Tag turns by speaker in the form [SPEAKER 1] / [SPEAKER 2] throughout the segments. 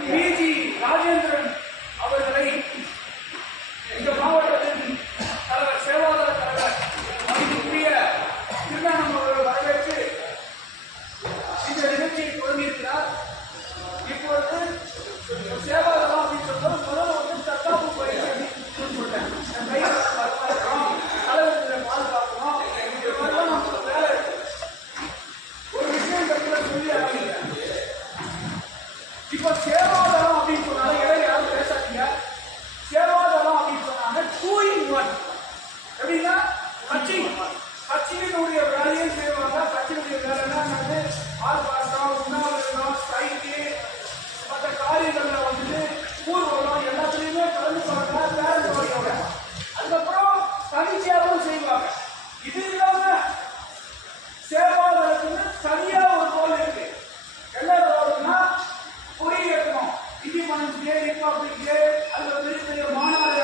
[SPEAKER 1] PG Rajendran அவர்களை இந்த மாவட்டத்தின் தலைவர் சேவாதார தலைவர் மதிப்புரிய திருநாணம் அவர்கள் வரவேற்று இந்த நிகழ்ச்சியை தொடங்கியிருக்கிறார். இப்பொழுது Come on. பள்ளியிலே இன்பா பள்ளியிலே அல்லது பெரிய பெரிய மாநாடு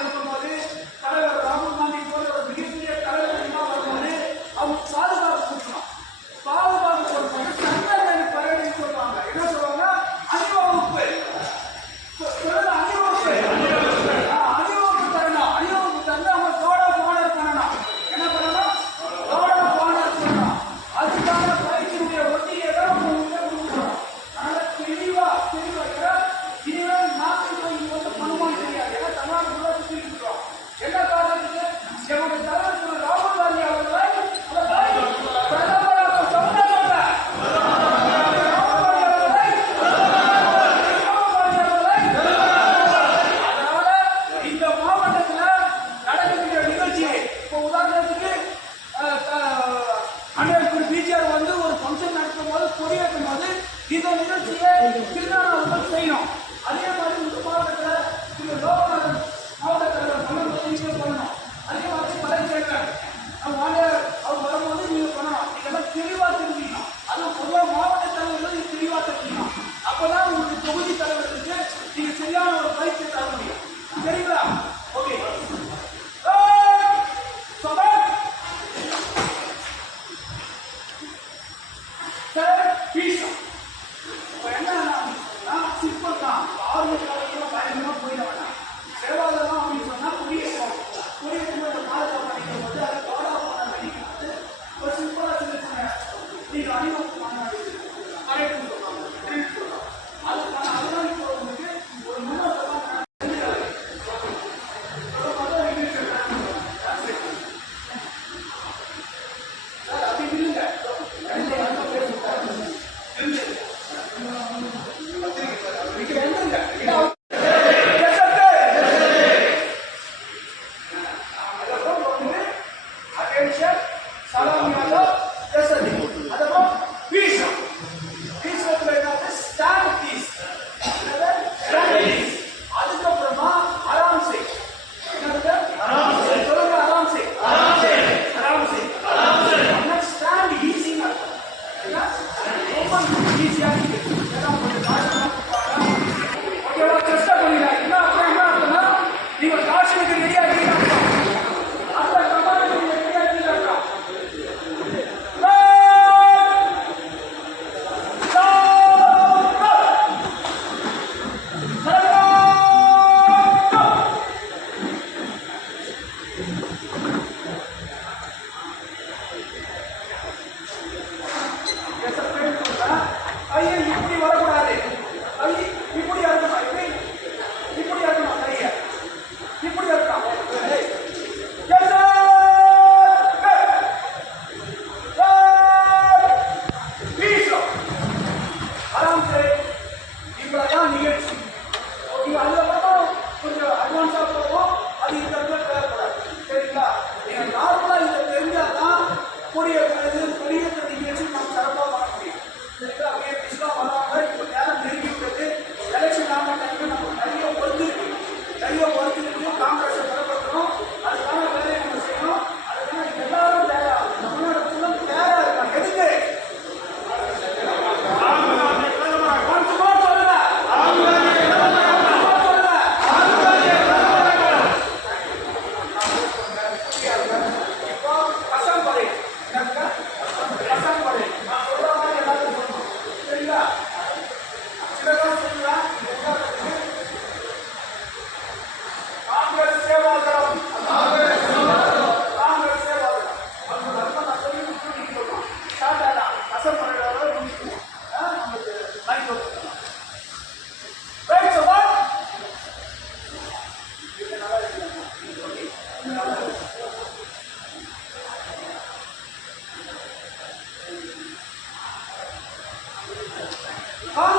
[SPEAKER 1] Oh!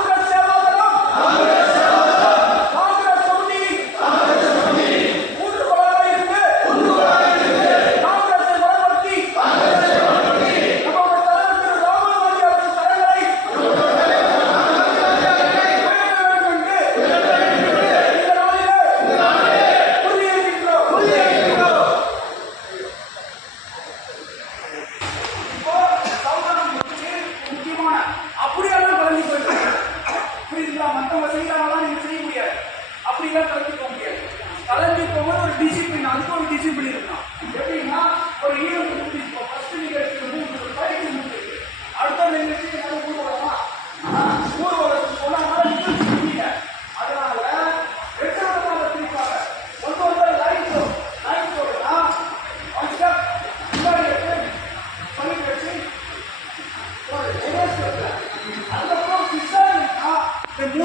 [SPEAKER 1] மற்றவங்க செய்யறாங்களா நீங்க செய்ய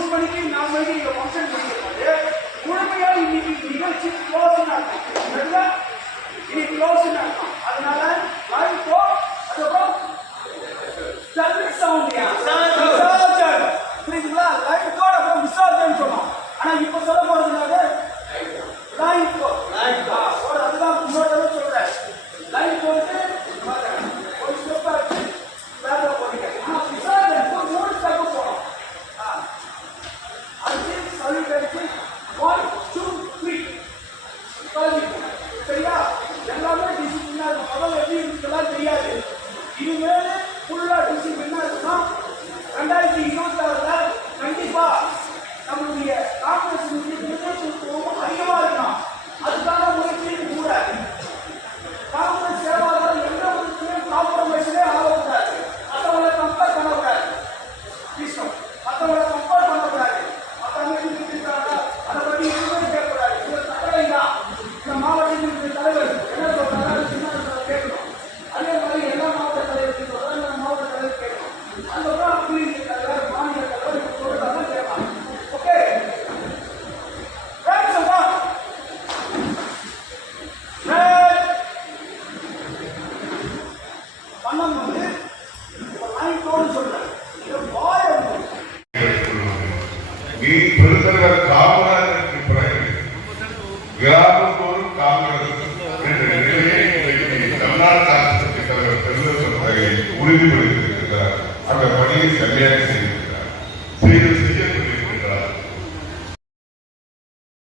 [SPEAKER 1] மூணு மணிக்கு நாலு மணிக்கு இந்த ஃபங்க்ஷன் பண்ணியிருக்காரு முழுமையாக இன்னைக்கு நிகழ்ச்சி க்ளோஸ் ஆகும் இன்னைக்கு க்ளோஸ் ஆகும் அதனால வாய்ப்போ அதுக்கப்புறம் குழந்தைக்கும் சரியா எல்லாமே டிசிப்ளினா இருக்கும் முதல்ல எப்படி இருக்கலாம் தெரியாது இனிமேல் ஃபுல்லா டிசிப்ளினா இருக்குன்னா ரெண்டாயிரத்தி இருபத்தி ஆறுல கண்டிப்பா நம்மளுடைய காங்கிரஸ் முக்கியத்துவம் அதிகமா இருக்கலாம் அதுக்கான முயற்சியும் கூட காங்கிரஸ்
[SPEAKER 2] கிராமத்தோறும் காங்கிரஸ் உறுதிப்படுத்தியிருக்கிறார் அந்த பணியை சரியாக செய்திருக்கிறார்.